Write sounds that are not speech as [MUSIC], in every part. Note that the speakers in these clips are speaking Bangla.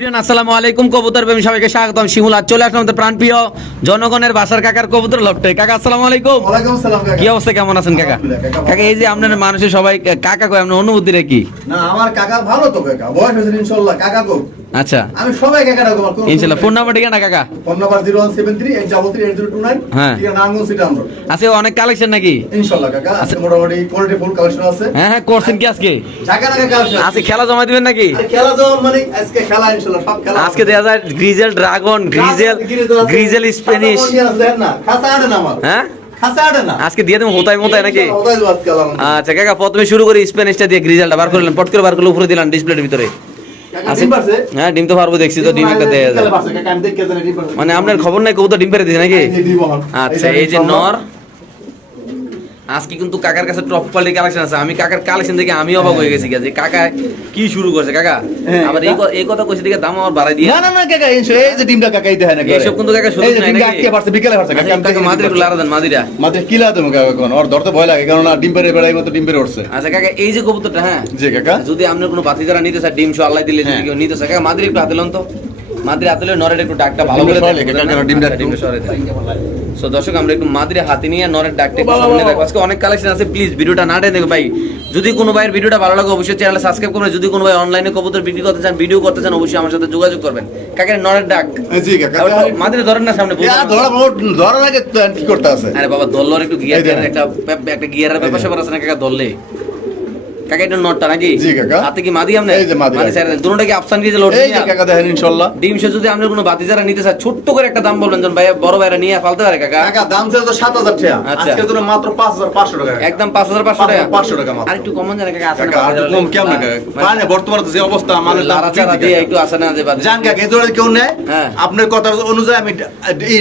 আসসালামু আলাইকুম কবুতর প্রেমী সবাইকে স্বাগতম। শিমুল আর চলে আসলাম প্রাণপ্রিয় জনগণের বাসার কাকার কবুতর লটে কাকা আসসালামু আলাইকুম। কি অবস্থা কেমন আছেন কাকা? কাকা। এই যে আপনার মানুষের সবাই কাকা কয় আপনার অনুভূতি রেখি কি? না আমার কাকা ভালো তো কাকা। বয়স হয়েছে ইনশাল্লাহ কাকা গো আচ্ছা। আমি সবাই কাকা কোনো ইনশাল্লাহ ফোন নাম্বার ঠিক না কাকা? Phone number zero one seven three eight double three eight zero two nine. হ্যাঁ। নারায়ণগঞ্জ সিটি আমরা আজকে অনেক কালেকশন নাকি? কাকা। আজকে মোটামুটি কোয়ালিটি ফুল কালেকশন আছে। হ্যাঁ হ্যাঁ করছেন কি আজকে? ঢাকা কালেকশন আজকে খেলা জমা দিবেন নাকি? খেলা তো মানে আজকে খেলা ইনশাল্লাহ সব খেলা আজকে দেখা যায় গ্রিজেল ড্রাগন গ্রিজেল গ্রিজেল স্প্যানিশ। না আড়ে না আমার। হ্যাঁ? না। আজকে দিয়ে দেবো হোতায় মোতায় নাকি। আচ্ছা কাকা প্রথমে শুরু করি স্প্যানিশটা দিয়ে গ্রিজেলটা বার করলেন পট করে বার করলে উপরে দিলাম ডিসপ্লের ভিতরে। ডিম হ্যাঁ ডিম তো পারব দেখছি তো ডিম একটা দেয়া যায়। মানে আপনার খবর নাই কবুতর ডিম পেরে দিছে নাকি। আচ্ছা এই যে নর। আজকে কিন্তু কাকার কাছে টপ কোয়ালিটি কালেকশন আছে। আমি কাকার কালেকশন দেখে আমি অবাক হয়ে গেছি যে কাকা কি শুরু করছে কাকা? হ্যাঁ, আবার এই এই কথা কইছে দিকে দাম আমার বাড়াই দিয়ে না না না কাকা এই যে- ডিমটা কাকা এই দেখেন এইসব কিন্তু কাকা শুধু এই নাই ডিমটা নাকি? আজকে পারছে বিকেলে পারছে কাকা আচ্ছা, আমি কাকা দেখে মাদিরা লারা দেন মাদিরা। মাঝে কিলা তুমি কাকা কোন ওর ধরতে ভয় লাগে কারণ ডিম পেরে বেড়াই মতো ডিম পেরে উঠছে। আচ্ছা কাকা এই যে কবুতরটা হ্যাঁ? জি কাকা। যদি আপনার কোনো বাতি যারা নিতে চায় ডিম শো আল্লাহ দিলে যদি হ্যাঁ। কেউ নিতে চায় কাকা মাদিরা একটু হাতে লন তো। মাদিরা হাতে লন নরের একটু ডাকটা ভালো ডিমটা করে দেন, না? ডিমটা আচ্ছা, ডিমটা সরাই দেন। So, দর্শক আমরা একটু মাদ্রে হাতে নিয়ে নরের ডাকটা একটু সামনে। রাখব আজকে অনেক কালেকশন আছে প্লিজ ভিডিওটা না টেনে দেখো ভাই। যদি কোনো ভাইয়ের ভিডিওটা ভালো লাগে অবশ্যই চ্যানেলে সাবস্ক্রাইব করবেন। যদি কোনো ভাই অনলাইনে কবুতর বিক্রি করতে চান ভিডিও করতে চান অবশ্যই আমার সাথে যোগাযোগ করবেন। কাকের নরের ডাক। জি কাকা। মাদিরে ধরেন না সামনে আর ধরা ধরা লাগে কি করতে আছে? আরে বাবা দল্লর একটু গিয়ার একটা একটা গিয়ারের ব্যাপার স্যাপার আছে না কাকা দললে কাকা এটা নটটা নাকি? জি, কাকা। হাতে কি মাদি আপনি এই যে মাদি। মাদি স্যার দুটোটা কি আফসান লোড এই যে কাকা দেখেন ইনশাআল্লাহ ডিম সে যদি কোনো বাতি যারা নিতে চায় ছোট্ট করে একটা দাম বলবেন ভাই বড় ভাইরা নিয়ে ফালতে পারে কাকা। কাকা দাম ছিল তো 7000 টাকা। আচ্ছা। আজকের জন্য মাত্র 5500 টাকা একদম পাঁচ হাজার পাঁচশো টাকা। 500 টাকা মাত্র। আর একটু জানে কাকা আছে না কাকা আর কম কেমন কাকা? পায় না বর্তমানে যে অবস্থা মানে লারা চারা দিয়ে একটু আসে না যে বাতি জান কাকা এই কেউ নেয়? হ্যাঁ। আপনার কথা অনুযায়ী আমি এই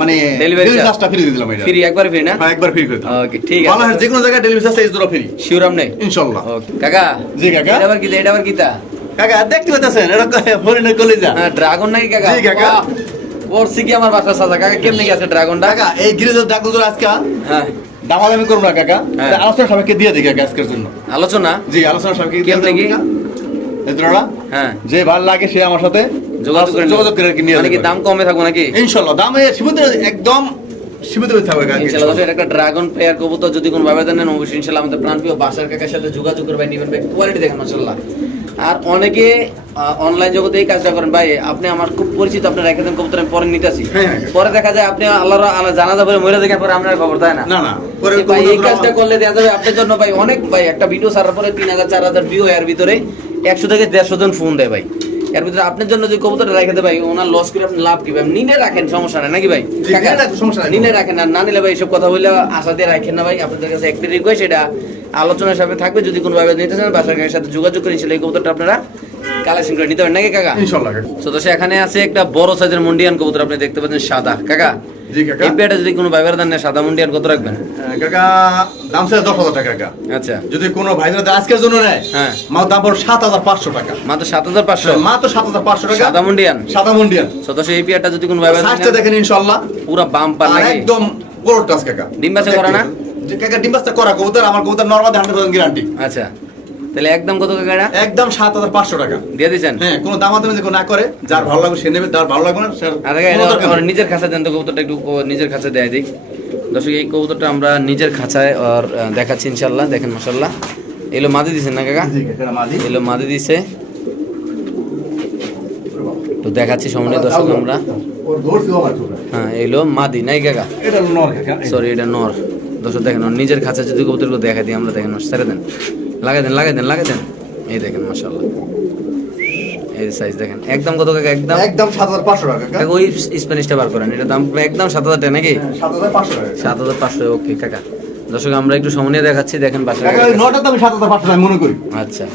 মানে ডেলিভারি চার্জটা ফ্রি দিয়ে দিলাম এটা। ফ্রি একবার ফ্রি না? হ্যাঁ একবার ফ্রি করে ওকে ঠিক বাংলাদেশের আছে যে কোনো জায়গায় ডেলিভারি চার্জ এই জোড়া ফ্রি শিওর ইনশাআল্লাহ ওকে কাকা জি, কাকা। এটা আবার কি এটা আবার কিতা কাকা দেখতে পাচ্ছেন এটা ফরিনের কলিজা। হ্যাঁ ড্রাগন নাকি কাকা? জি, কাকা। পড়ছি কি আমার বাসার সাথা কাকা কেমনে কি ড্রাগনটা? কাকা এই গিরিজের ডাকুর আজকে হ্যাঁ। দামাদামি করব না কাকা। হ্যাঁ। আলোচনা সবাইকে দিয়ে দিই কাকা আজকের জন্য। আলোচনা? জি আলোচনা সবাইকে কেমনে কি? দিই কাকা। এই জোড়াটা হ্যাঁ। যে ভালো লাগে সে আমার সাথে যোগাযোগ যোগাযোগ করে নিয়ে মানে দাম কমে থাকব নাকি? ইনশাআল্লাহ দামে সীমিত একদম সীমিত হয়ে থাকবে ইনশাআল্লাহ দর্শক, একটা ড্রাগন প্লেয়ার কবুতর যদি কোনো ভাবে দেন অবশ্যই ইনশাআল্লাহ আমাদের প্রাণপ্রিয় বাসার কাকার সাথে যোগাযোগ করবেন নিবেন ভাই। কোয়ালিটি দেখেন মাশাআল্লাহ। আর অনেকে অনলাইন জগতে এই কাজটা করেন। ভাই আপনি আমার খুব পরিচিত আপনি রেখে দেন কবুতর আমি পরে নিতেছি। হ্যাঁ, হ্যাঁ। পরে দেখা যায় আপনি আল্লাহর আল্লাহ জানাজা পরে মরে দেখে পরে আপনার খবর না? ভাই এই কাজটা করলে দেখা যাবে আপনার জন্য ভাই অনেক ভাই একটা ভিডিও পরে তিন হাজার চার হাজার ভিউ এর ভিতরে একশো থেকে দেড়শো জন ফোন দেয় ভাই। এর ভিতরে আপনার জন্য যে কবুতরটা রেখে দেয় ভাই ওনার লস করে আপনি লাভ কি ভাই? নিনে রাখেন সমস্যা নাই নাকি ভাই? নিনে রাখেন আর না নিলে ভাই এসব কথা বললে আশা দিয়ে রাখেন না ভাই। আপনাদের কাছে একটি রিকোয়েস্ট এটা আলোচনার সাথে থাকবে। যদি কোনো ভাবে নিতে চান বাসার সাথে যোগাযোগ করে এই কবুতরটা আপনারা কালেকশন করে নিতে পারেন নাকি কাকা? ইনশাআল্লাহ তো তো এখানে আছে একটা বড় সাইজের মুন্ডিয়ান কবুতর আপনি দেখতে পাচ্ছেন সাদা। কাকা জি কাকা। এই পেয়ারটা যদি কোনো ভাইবার দেন না সাদা মুন্ডিয়ান কত রাখবেন? কাকা দাম ছিল দশ হাজার টাকা কাকা। আচ্ছা। যদি কোনো ভাইদের আজকের জন্য নেয় হ্যাঁ। মা দাম পড়ো সাত হাজার পাঁচশো টাকা। মাত্র সাত হাজার পাঁচশো? মাত্র সাত হাজার পাঁচশো টাকা। সাদা মুন্ডিয়ান? সাদা মন্ডিয়ান। সদস্য এই পেয়ারটা যদি কোনো ভাইবার সাইজটা দেখেন ইনশাআল্লাহ পুরো বাম নাকি? একদম বড় টাস কাকা। ডিম বাচ্চা করা না? কাকা ডিম বাচ্চা করা কবুতর আমার কবুতর নরমাল হান্ড্রেড গ্যারান্টি আচ্ছা। তাহলে একদম কত এটা? একদম সাত হাজার পাঁচশো টাকা। দিয়ে দিচ্ছেন হ্যাঁ কোনো দামাদামি না করে যার ভালো লাগবে সে নেবে যার ভালো লাগবে না আর নিজের খাঁচা দেন তো কবুতরটা একটু নিজের খাঁচা দেয় দিক। দর্শক এই কবুতরটা আমরা নিজের খাঁচায় আর দেখাচ্ছি ইনশাল্লাহ দেখেন মাসাল্লাহ মাদি দিছেন না কাকা? মাদি। দিছে। তো দেখাচ্ছি সামনে দর্শক আমরা। হ্যাঁ মাদি নাই কাকা? এটা নর সরি এটা। নর। দর্শক দেখেন নিজের খাঁচা যদি কবুতরগুলো দেখা দিই আমরা দেখেন ছেড়ে দেন। লাগাই দেন লাগাই দেন লাগাই দেন। এই দেখেন মাসাল্লাহ এই সাইজ দেখেন একদম কত একদম? একদম টাকা কাকা। ওই স্প্যানিশটা বার করেন এটা দাম একদম টাকা নাকি? টাকা। ওকে কাকা। দর্শক আমরা একটু দেখাচ্ছি দেখেন বাসা কাকা ওই দাম সাত হাজার পাঁচশো টাকা মনে করি। আচ্ছা।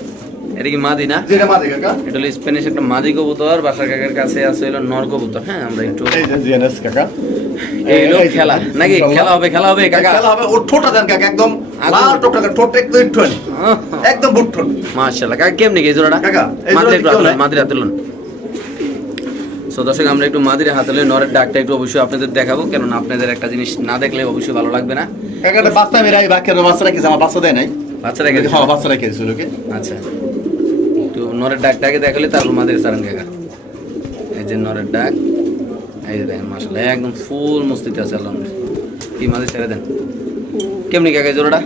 এটা কি মাদি না? যেটা মাঝি কাকা। এটা হলো স্প্যানিশ একটা মাদি কবুতর বাসার কাকার কাছে আছে হলো নর কবুতর। হ্যাঁ আমরা একটু এই যে জিএনএস কাকা। এই হলো খেলা। নাকি খেলা হবে খেলা হবে কাকা? খেলা হবে। ওর ঠোঁটা দেন কাকা একদম লাল ঠোঁট ঠোঁট একদম ইট্টুয়ানি একদম বুট মাশাআল্লাহ। কাকা কেমনে কি জোড়াটা? কাকা, এই মাদির একটু জোড়াটা কি হাতে হলো? লন, মাদির হাতে লন সো দর্শক আমরা একটু মাদির হাতে নরের ডাকটা একটু অবশ্যই আপনাদের দেখাবো কেননা আপনাদের একটা জিনিস না দেখলে অবশ্যই ভালো লাগবে না। একটা বাচ্চা বেরাই বাচ্চার বাচ্চা রেখেছে আমার বাচ্চা দেয় নাই। হ্যাঁ বাচ্চা রেখেছে লোকে আচ্ছা। তো নরের ডাকটাকে দেখালে তারপর মাদির সারান কাকা। এই যে নরের ডাক। এই যে দেখেন মাসাল্লাহ একদম ফুল মস্তিতে আছে আল্লাহ। কি মাঝে ছেড়ে দেন। কেমনি কাকা জোড়াটা?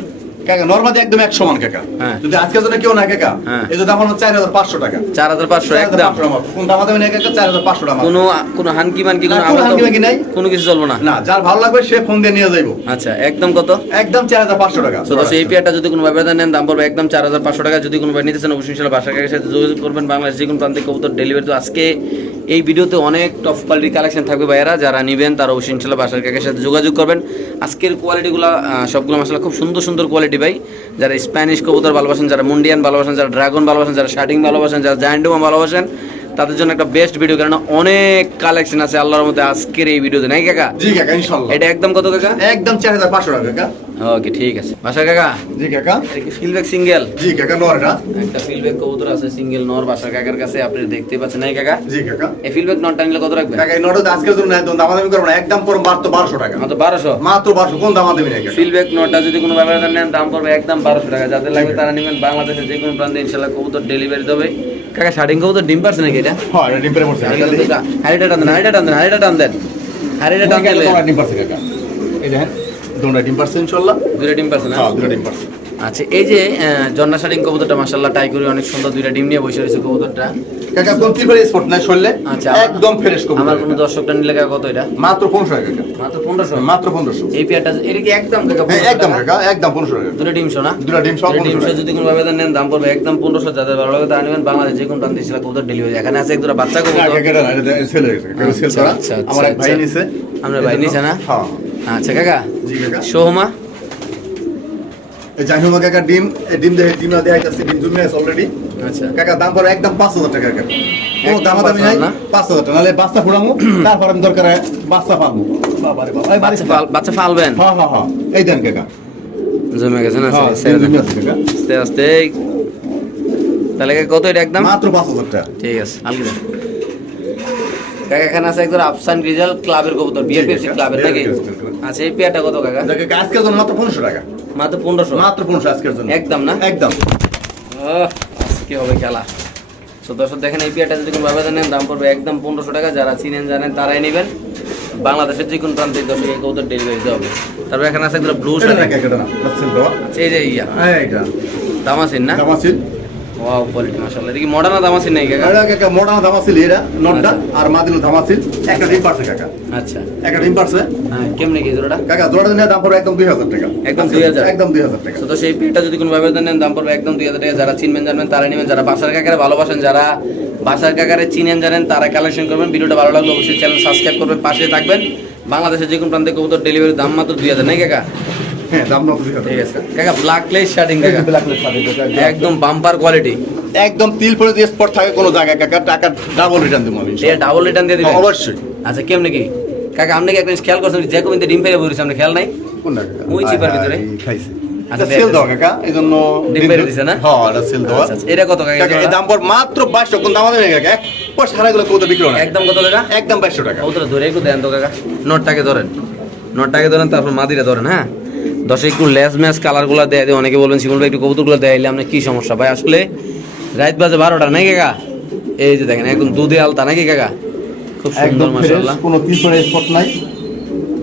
কাকা নর্মালি একদম এক সমান কাকা। হ্যাঁ। যদি আজকের জন্য কেউ না কাকা হ্যাঁ। এই যদি আমার চার হাজার পাঁচশো টাকা। চার হাজার পাঁচশো একদম। কোন দামা দামি কাকা চার হাজার পাঁচশো টাকা কোনো কোনো হানকি মানকি কোনো কোনো হানকি-মানকি নাই। কোনো কিছু চলবো না? না যার ভালো লাগবে সে ফোন দিয়ে নিয়ে যাইবো। আচ্ছা একদম কত? একদম চার হাজার পাঁচশো টাকা। তো এই পেয়ারটা যদি কোনো নেন দাম পড়বে একদম চার হাজার পাঁচশো টাকা। যদি কোনো ভাই নিতে চান অবশ্যই ইনশাল্লাহ বাসার কাকের সাথে যোগাযোগ করবেন। বাংলাদেশ যে কোনো প্রান্তিক কবুতর ডেলিভারি তো আজকে এই ভিডিওতে অনেক টপ কোয়ালিটির কালেকশন থাকবে ভাইয়েরা। যারা নেবেন তারা অবশ্যই ইনশাল্লাহ বাসার কাকের সাথে যোগাযোগ করবেন। আজকের কোয়ালিটিগুলো সবগুলো মশলা খুব সুন্দর সুন্দর কোয়ালিটি ভাই যারা স্প্যানিশ কবুতর ভালোবাসেন, যারা মুন্ডিয়ান ভালোবাসেন, যারা ড্রাগন ভালোবাসেন, যারা শার্টিং ভালোবাসেন, যারা জায়ান্ডুমা ভালোবাসেন তাদের জন্য একটা বেস্ট ভিডিও কারণ অনেক কালেকশন আছে আল্লাহর মধ্যে আজকের এই ভিডিওতে নাই কাকা? জি কাকা এটা একদম কত কাকা? একদম চার হাজার পাঁচশো টাকা কাকা। ওকে ঠিক আছে। বাসা কাকা? জি কাকা। ফিলব্যাক সিঙ্গেল জি কাকা একটা ফিলব্যাক কবুতর আছে সিঙ্গেল নর বাসার কাকার কাছে আপনি দেখতে পাচ্ছেন নাই কাকা? জি কাকা। এই ফিলব্যাক নরটা নিলে কত রাখবেন? কাকা এই নটা আজকের জন্য একদম দামা দামি করব না একদম করব মাত্র বারোশো টাকা। মাত্র বারোশো? মাত্র বারোশো কোন দামা নেই কাকা? ফিলব্যাক নটটা যদি কোনো ব্যাপারে নেন দাম পড়বে একদম বারোশো টাকা। যাদের লাগবে তারা নেবেন বাংলাদেশের যে কোনো প্রান্তে ইনশাল্লাহ কবুতর ডেলিভারি দেবে। কাকা শার্টিং কবুতর ডিম পারছে নাকি? এটা? হ্যাঁ এটা ডিম পেরে পড়ছে। হারিটা টান দেন হারিটা টান দেন হারিটা টান দেন। হারিটা টান দিলে ডিম পারছে কাকা। এই দেখেন দুটা ডিম পারছে ইনশাল্লাহ। দুইটা ডিম পারছে না? হ্যাঁ দুটা ডিম পারছে। আচ্ছা এই যে জন্না কবুতরটা মাসাল্লাহ টাই করে অনেক সুন্দর দুইটা ডিম নিয়ে বসে রয়েছে কবুতরটা। কাকা কোন স্পট শুনলে আচ্ছা, একদম ফ্রেশ কবুতর আমার কোনো। দর্শকটা নিলে কাকা কত এটা? মাত্র পনেরোশো টাকা মাত্র পনেরোশো? মাত্র পনেরোশো। এই পেয়ারটা এটা কি একদম কাকা হ্যাঁ একদম কাকা একদম পনেরোশো টাকা। দুটো ডিমশো না? দুটা ডিম সব যদি কোনো ভাবে নেন দাম পড়বে একদম পনেরোশো যাদের ভালো লাগে নেবেন। বাংলাদেশ যে কোনো প্রান্তে ছিল কবুতর ডেলিভারি এখানে আছে এক দুটো বাচ্চা কবুতর। সেল হয়ে গেছে। কাকা সেল আচ্ছা, করা। আচ্ছা, আমার আচ্ছা, ভাই। নিছে। আমরা ভাই নিছে না? হ্যাঁ। আচ্ছা কাকা। জি কাকা। সোহমা? জাহিমা কাকা ডিম ডিম ডিম দেয়া যাচ্ছে ডিম জমে আছে অলরেডি আচ্ছা। কাকা দাম পড়ে একদম পাঁচ হাজার টাকা কাকা। কোনো দাম দামি নাই না? পাঁচ হাজার টাকা। নাহলে বাচ্চা ফুড়ামু [COUGHS] তারপর আমি দরকার বাচ্চা পাবো বাবারে বাবা। এই বাড়ি বাচ্চা ফাল- বাচ্চা ফালবেন? হ্যাঁ হ্যাঁ হ্যাঁ। এই দেন কাকা। জমে গেছে না? হ্যাঁ কাকা। আস্তে আস্তে তাহলে কত এটা একদম? মাত্র পাঁচ হাজার টাকা। ঠিক আছে আলগি দেন। কাকা এখানে আছে একজন আফসান রিজাল ক্লাবের কবুতর জি, ক্লাবের নাকি। আচ্ছা এই পেয়ারটা কত কাকা? আজকের জন্য মাত্র পনেরোশো টাকা? মাত্র পনেরোশো? মাত্র পনেরোশো আজকের জন্য। একদম না? একদম। আজকে হবে খেলা। তো দর্শক দেখেন এই পেয়ারটা যদি কোনো ভাবে নেন দাম পড়বে একদম পনেরোশো টাকা। যারা চিনেন জানেন তারাই নেবেন। বাংলাদেশের যে কোনো প্রান্তে দর্শক এই কবুতর ডেলিভারি দিতে হবে। তারপর এখানে আছে একটা ব্লু সেল দেওয়া এই যে ইয়া। দামাসিন না? দাম আছে ওয়াও কোয়ালিটি মাশাআল্লাহ এটা কি মডার্ন না নাই কাকা। এটা কাকা এরা নটটা আচ্ছা। আর একটা ডিম পারছে কাকা। আচ্ছা। একটা ডিম পারছে। হ্যাঁ কেমনে কি জোড়াটা? কাকা জোড়া দিনে দাম পড়বে একদম দুই হাজার টাকা। একদম 2000 একদম দুই হাজার টাকা। তো সেই পেটা যদি কোনো ভাবে নেন দাম পড়বে একদম দুই হাজার টাকা। যারা চিনবেন জানবেন তারা নেবেন। যারা বাসার কাকারে ভালোবাসেন যারা বাসার কাকারে চিনেন জানেন তারা কালেকশন করবেন। ভিডিওটা ভালো লাগলে অবশ্যই চ্যানেল সাবস্ক্রাইব করবেন পাশে থাকবেন। বাংলাদেশের যে কোনো প্রান্তে কবুতর ডেলিভারি দাম মাত্র দুই হাজার নাই কাকা? হ্যাঁ দাম মাত্র দুই হাজার ঠিক আছে। কাকা ব্ল্যাক শার্টিং কাকা। ব্ল্যাক লেস একদম বাম্পার কোয়ালিটি একদম তিল পরে যে স্পট থাকে কোনো জায়গায় কাকা টাকা ডাবল রিটার্ন দেবো আমি। এটা ডাবল রিটার্ন দিয়ে দিবেন? অবশ্যই। আচ্ছা কেমনে কি? কাকা আপনি কি একটা খেয়াল করছেন? যে কমিতে ডিম পেরে বলেছে আপনি খেয়াল নাই? কোনটা কাকা? ওই চিপার ভিতরে? আয়, আয়, খাইছে। আচ্ছা, সেল দেওয়া কাকা এই ডিম বেড়ে দিছে না? হ্যাঁ এটা সেল দেওয়া। এটা কত কাকা কাকা এই দাম পর মাত্র বাইশশো কোন দাম দেবে কাকা? পর সারা গুলো কত বিক্রি হয় একদম কত কাকা একদম টাকা। ধরে একটু দেন তো কাকা। নোটটাকে ধরেন। নোটটাকে ধরেন তারপর মাদিরে ধরেন হ্যাঁ? দশে একটু লেস ম্যাচ কালারগুলো দেয় দিয়ে অনেকে বলবেন শিমুল ভাই একটু কবুতরগুলো দেয়াইলে আপনার কি সমস্যা? ভাই আসলে রাত বাজে বারোটা নাকি কাকা? এই যে দেখেন একদম দুধে আলতা নাকি কাকা? খুব সুন্দর মাসাল্লাহ কোনো পরে স্পট নাই।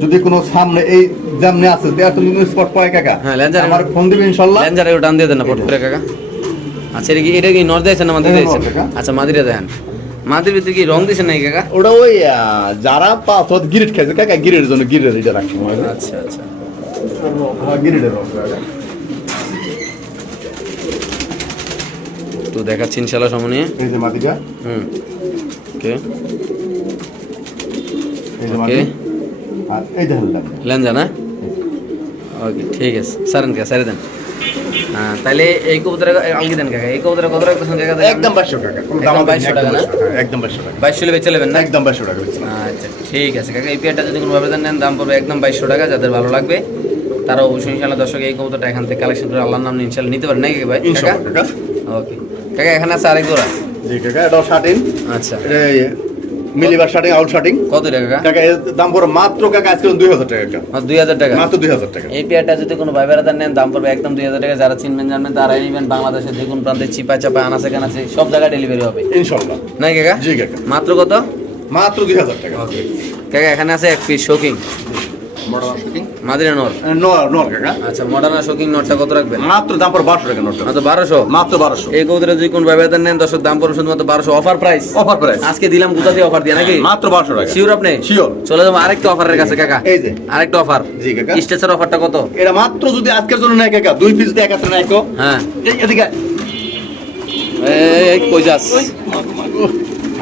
যদি কোনো সামনে এই জামনে আছে এত স্পট পায় কাকা। হ্যাঁ, লেন্সার- আমার ফোন দিবে ইনশাআল্লাহ। লেঞ্জার একটু টান দিয়ে দেন না ফট করে কাকা। আচ্ছা এটা কি এটা কি নর দিয়েছেন না মাদি দিয়েছেন। আচ্ছা মাদিরে দেন মাদির ভিতরে কি রং দিয়েছেন নাকি কাকা? ওটা ওই যারা হাত গিরিট খাইছে কাকা গিরিটের জন্য গিরিটের এটা রাখতে আচ্ছা আচ্ছা। কাকা। দেখাচ্ছি ইনশাল্লাহ সমনিয়ে এই যে মাটিটা। হুম। ওকে। ওকে। আর এই যে হলদাম লেঞ্জা না? ওকে ঠিক আছে। সারেন কা সারে দেন। হ্যাঁ তাহলে এই কবুতরে আলগি দেন কাকা। এই কবুতরে কত রাখতেছেন কাকা? একদম বাইশশো টাকা। কোনো দাম 2200 টাকা না? একদম বাইশশো টাকা। বাইশ চলে বেচে নেবেন না? একদম বাইশশো টাকা আচ্ছা ঠিক আছে। কাকা এই পেয়ারটা যদি কোনো ভাবে নেন দাম পড়বে একদম বাইশশো টাকা। যাদের ভালো লাগবে তারা অবশ্যই ইনশাল্লাহ দর্শক এই কবুতরটা এখান থেকে কালেকশন করে আল্লাহর নাম ইনশাল্লাহ নিতে পারেন নাকি ভাই ইনশাআল্লাহ ওকে কাকা এখানে আছে আরেক জোড়া? জি কাকা এটাও শার্টিং আচ্ছা। মিলিবার শার্টিং আউট শার্টিং কত টাকা এর দাম পড়ে মাত্র কাকা আজকে দুই হাজার টাকা কাকা। মাত্র দুই হাজার টাকা? মাত্র দুই হাজার টাকা। এই পেয়ারটা যদি কোনো ভাই বেড়াদার নেন দাম পড়বে একদম দুই হাজার টাকা। যারা চিনবেন জানবেন তারাই নেবেন বাংলাদেশের যে কোন প্রান্তে চিপা চাপা আনাচে কানাচে সব জায়গায় ডেলিভারি হবে। ইনশাল্লাহ নাই কাকা? জি কাকা। মাত্র কত? মাত্র দুই হাজার টাকা। ওকে কাকা এখানে আছে এক পিস শোকিং মডার্ন শুটিং মাদিরা নর। নোয়ার নোয়ার আচ্ছা মডার্ন শোকিং নটটা কত রাখবেন? মাত্র দাম পড়ে বারোশো টাকা নোটটা। মাত্র বারোশো? মাত্র বারোশো। এই কবুতরের যদি কোন ব্যবধান নেন দর্শক দাম পড়বে শুধুমাত্র বারোশো। অফার প্রাইস অফার প্রাইস আজকে দিলাম কোথা অফার দিয়ে নাকি? মাত্র বারোশো টাকা। শিওর আপনি? Sure. চলে যাব আরেকটা অফারের কাছে কাকা। এই যে। আরেকটা অফার জি কাকা। স্টেজের অফারটা কত? এটা মাত্র যদি আজকের জন্য নেয় কাকা দুই পিস দিয়ে একাত্তর নেয় হ্যাঁ। এই এদিকে এই কই যাস?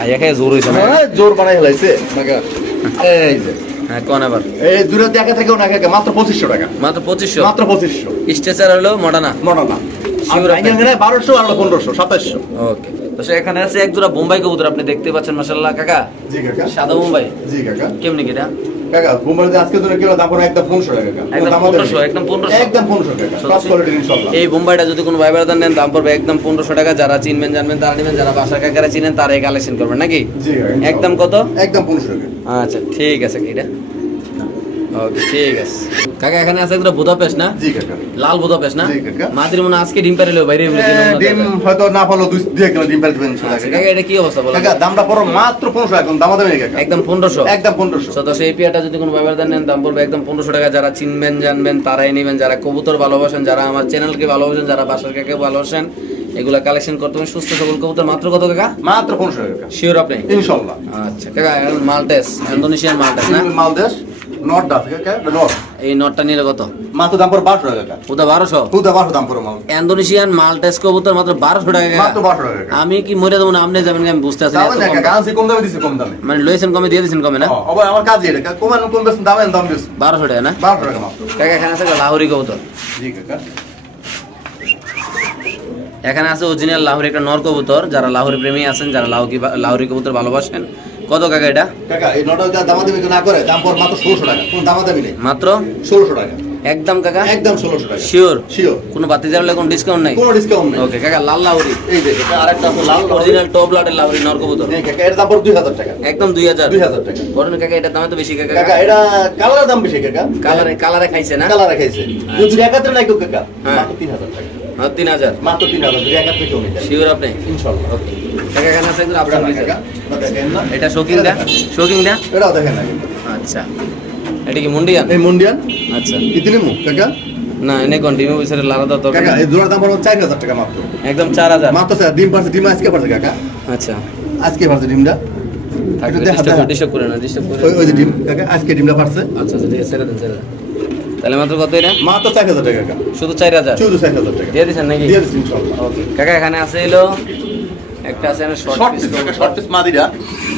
আইয়া খেয়ে জোর হইছে না? হ্যাঁ, জোর বানাই হেলাইছে কাকা। এই যে। হ্যাঁ কোন আবার? এই দূরে দেখা থেকেও না মাত্র পঁচিশশো টাকা। মাত্র পঁচিশশো? মাত্র পঁচিশশো। স্ট্রেচার হলো মডানা? আপনি- বারোশো আর পনেরোশো সাতাশশো। ওকে। তো এখানে আছে এক জোড়া বোম্বাই কবুতর আপনি দেখতে পাচ্ছেন মাসাল্লাহ কাকা? জি কাকা। সাদা বোম্বাই? জি কাকা। কেমনি কিটা কাকা বোম্বাই আজকের জন্য কিলো দাম পড়ে একদম পনেরোশো টাকা একদম 1500, একদম 1500 একদম পনেরোশো টাকা। So, ফার্স্ট কোয়ালিটি এই বোম্বাইটা যদি কোনো ভাই ব্রাদার নেন দাম পড়বে একদম পনেরোশো টাকা। যারা চিনবেন জানবেন তারা নেবেন। যারা বাসা কাকারা চিনেন তারাই কালেকশন করবেন নাকি? জি একদম কত? একদম পনেরোশো টাকা। আচ্ছা ঠিক আছে এটা ওকে ঠিক আছে। কাকা এখানে আছে একটা বুদাপেস্ট না? জি কাকা। লাল বুদাপেস্ট না? জি, কাকা। মাদির মনে আজকে ডিম পারিলেও বাইরে বলে দিন এ, অন্য ডিম হয়তো না পারল দুই দুই এক ডিম পাল্টে দেবেন কাকা এটা কি অবস্থা বলো কাকা দামটা পড়ো মাত্র পনেরোশো এখন দামা দেবেন কাকা। একদম পনেরোশো? একদম পনেরোশো। তো সেই পিয়াটা যদি কোনো ব্যবহার নেন দাম পড়বে একদম পনেরোশো টাকা। যারা চিনবেন জানবেন তারাই নেবেন। যারা কবুতর ভালোবাসেন যারা আমার চ্যানেলকে ভালোবাসেন যারা বাসার কাকে ভালোবাসেন এগুলা কালেকশন করতে হবে। সুস্থ সবল কবুতর মাত্র কত কাকা? মাত্র পনেরোশো টাকা। শিওর আপনি? আচ্ছা কাকা মালটেস ইন্দোনেশিয়ান মালটেস না? মালদেশ নট দাস কাকা নট এই নটটা নিলে কত? মাত্র দাম পড়ে বারোশো টাকা ওটা বারোশো? খুদা বারোশো দাম পড়ে মাল ইন্দোনেশিয়ান মালটেস কবুতর মাত্র বারোশো টাকা মাত্র বারোশো টাকা আমি কি মরে দেবো না? আপনি যাবেন আমি বুঝতে আছি কম দাম। দিছি কম দামে। মানে কমে দিয়ে দিয়েছেন কমে না? ও, আমার কাজই এটা কাকা কম বেশ দামে দাম বেশ। বারোশো টাকা না? বারোশো টাকা মাত্র। কাকা এখানে আছে লাহোরি কবুতর। জি কাকা এখানে আছে অরিজিনাল লাহোরি একটা নর কবুতর। যারা লাহোরি প্রেমী আছেন যারা লাহোরি লাহোরি কবুতর ভালোবাসেন কত কাকা এটা? কাকা এই নটা না করে দাম মাত্র ষোলোশো টাকা। কোনো দামা দামি নেই। মাত্র? ষোলোশো টাকা। একদম কাকা? একদম ষোলোশো টাকা। শিওর শিওর কোনো বাতি যাবে কোনো ডিসকাউন্ট নাই? কোনো ডিসকাউন্ট নেই। ওকে কাকা লাল লাহোরি এই যে কাকা আরেকটা আছে লাল অরিজিনাল টপ লাটের লাহোরি নরকবুতর। এই কাকা এর দাম পড় দুই হাজার টাকা। একদম দুই হাজার। দুই হাজার টাকা। বলেন কাকা এটার দামে তো বেশি কাকা? কাকা এটা কালারের দাম বেশি কাকা। কালারে কালারে খাইছে না? কালার রেখেছে যদি একাত্রে নাই কাকা হ্যাঁ। মাত্র তিন হাজার টাকা। তিন হাজার। মাত্র তিন হাজার যদি একাত্রে কেউ শিওর আপনি? ইনশাল্লাহ ওকে। এখানে আছে একজন আপনার আপনার দেখেন না। এটা শোকিং দা শোকিং দা এটাও দেখেন আচ্ছা। এটা কি মুন্ডিয়ান এই মুন্ডিয়ান আচ্ছা। ইতিনি মুখ কাকা? না এনে কন্টিনিউ বছরে লালাদা দরকার কাকা এই জোড়ার দাম চার হাজার টাকা মাত্র। একদম চার হাজার। মাত্র স্যার ডিম পারছে ডিম আজকে পারছে কাকা। আচ্ছা। আজকে পারছে ডিমটা। দেখা। ডিস্টার্ব করে না ডিস্টার্ব করে। ওই যে ডিম কাকা আজকে ডিমটা পারছে আচ্ছা আচ্ছা ঠিক আছে দেন। তাহলে মাত্র কত এটা? মাত্র চার হাজার টাকা শুধু চার হাজার? চৌদ্দ চার হাজার টাকা। দিয়ে দিচ্ছেন নাকি? দিয়ে দিচ্ছি ওকে কাকা এখানে আছে এলো একটা আছে short short piece short piece মাদিরা।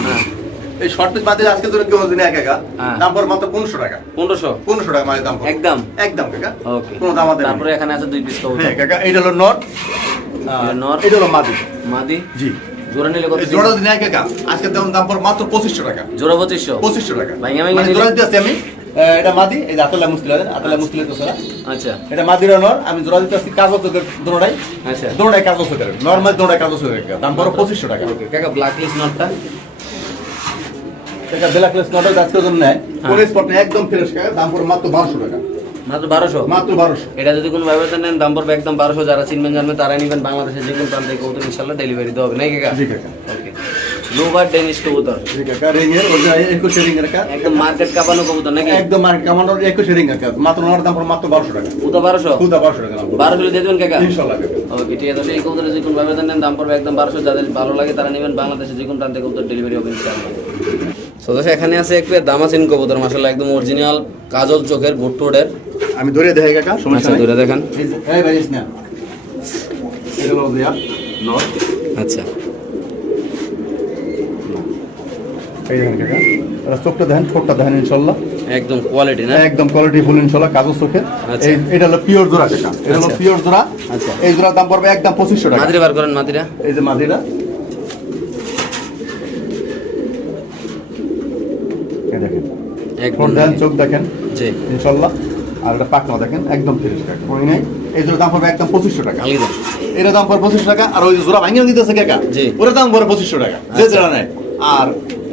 হ্যাঁ। এই শর্ট পিস মাদিরা আজকে জন্য কেউ যদি এক একা। দাম পড়ে মাত্র পনেরোশো টাকা। পনেরোশো? পনেরোশো টাকা মালের দাম। একদম? একদম কাকা। ওকে কোনো দাম আমাদের তারপরে এখানে আছে দুই পিস হ্যাঁ কাকা এটা হলো নট নর। এটা হলো মাদি। মাদি? জি। জোড়া নিলে কত জোড়া যদি নেয় কাকা আজকে দাম দাম পড়ে মাত্র পঁচিশশো টাকা। জোড়া পঁচিশশো? পঁচিশশো টাকা। ভাইঙ্গা ভাইঙ্গা মানে জোড়া দিতে আমি। এটা মাদি এই যে আতলা আছে আতলা তো আচ্ছা। এটা মাদির নর আমি জোড়া দিতে আসছি কাগজ দোড়াই। আচ্ছা। দোড়াই কাগজ করে নর্মাল দোড়াই কাগজ করে দাম পড়ে পঁচিশশো টাকা। কাকা ব্ল্যাক লিস্ট নটটা এটা বেলা ক্লাস নটার আজকের জন্য নেয় হ্যাঁ। স্পট নেই একদম ফ্রেশ দাম পড়ে মাত্র বারোশো টাকা। মাত্র বারোশো? মাত্র বারোশো। এটা যদি কোনো ব্যবস্থা নেন দাম পড়বে একদম বারোশো। যারা চিনবেন জানবেন তারাই নিবেন বাংলাদেশের যে কোনো প্রান্তে কবুতর ইনশাল্লাহ ডেলিভারি দেওয়া হবে। নাকি কাকা? জি কাকা। লোবার ডেনিশ কবুতর একদম মার্কেট কাঁপানো কবুতর নাকি একদম মার্কেট একুশে রিং মাত্র দাম মাত্র বারোশো টাকা উতা বারোশো বারোশো টাকা বারোশো দিয়ে দেবেন কাকা ইনশাল্লাহ ওকে ঠিক আছে এই যে কোনো ব্যবস্থা নেন দাম পড়বে একদম বারোশো যাদের ভালো লাগে তারা নেবেন বাংলাদেশের যে কোনো প্রান্তে কবুতর ডেলিভারি হবে ইনশাল্লাহ সদস্য এখানে আছে এক দামাসিন কবুতর মাসাল্লাহ একদম অরিজিনাল কাজল চোখের ভুট্টোডের আমি ধরে দেখাই কাকা সমস্যা আচ্ছা নাই দেখেন আচ্ছা এই দেখেন কাকা এটা চোখটা দেখেন ঠোঁটটা দেখেন ইনশাল্লাহ। একদম কোয়ালিটি না? একদম কোয়ালিটি ফুল ইনশাল্লাহ কাগজ চোখে। আচ্ছা। এটা হলো পিওর জোড়া কাকা এটা হলো আচ্ছা। পিওর জোড়া। আচ্ছা। এই জোড়ার দাম পড়বে একদম পঁচিশশো টাকা। মাদিরা বার করেন মাদিরা। এই যে মাদিরা। দেখেন। ঠোঁট দেখেন চোখ দেখেন। জি। ইনশাল্লাহ। আর এটা পাকনা দেখেন একদম টাকা পড়ে নেই। এই জোড়ার দাম পড়বে একদম পঁচিশশো টাকা। এর দাম পড়বে পঁচিশশো টাকা। আর ওই জোড়া ভাঙিয়ে দিতেছে কাকা জি। ওর দাম পড়বে পঁচিশশো টাকা। যে আচ্ছা। জোড়া নেয়। আর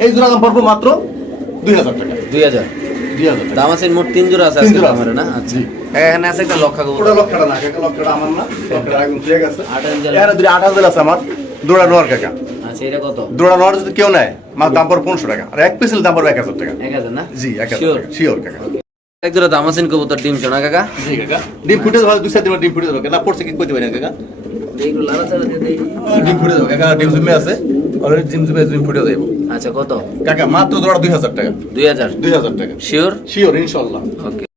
এই জোড়া দাম পড়বে মাত্র দুই হাজার টাকা। দুই হাজার। দুই হাজার দাম আছে মোট তিন জোড়া আছে তিন জোড়া আমার না? আচ্ছা। এখানে আছে একটা লক্ষা কবুতর। ওটা লক্ষটা না কাকা লক্ষটা আমার না লক্ষটা একদম ঠিক আছে আট হাজার। এর দুই আট হাজার আছে আমার দৌড়া নোয়ার কাকা। আচ্ছা এটা কত? দুটা নর যদি কেউ নেয় মাল দাম পড়ে পনেরোশো টাকা। আর এক পিস দাম পড়বে এক হাজার টাকা। এক হাজার না? জি এক হাজার শিওর কাকা। এক জোড়া দামাসিন কবুতর ডিম শোনা কাকা। জি কাকা। ডিম ফুটে যাবে দুই চার ডিম ফুটে যাবে না পড়ছে কি কইতে পারি না কাকা? এইগুলো লাড়াচাড়া দিয়ে দেই। ডিম ফুটে যাবে কাকা ডিম জুমে আছে। অলরেডি ডিম জুমে ফুটে যাবে আচ্ছা কত? কাকা মাত্র জোড়া দুই হাজার টাকা। দুই হাজার? দুই হাজার টাকা। শিওর শিওর ইনশাল্লাহ। ওকে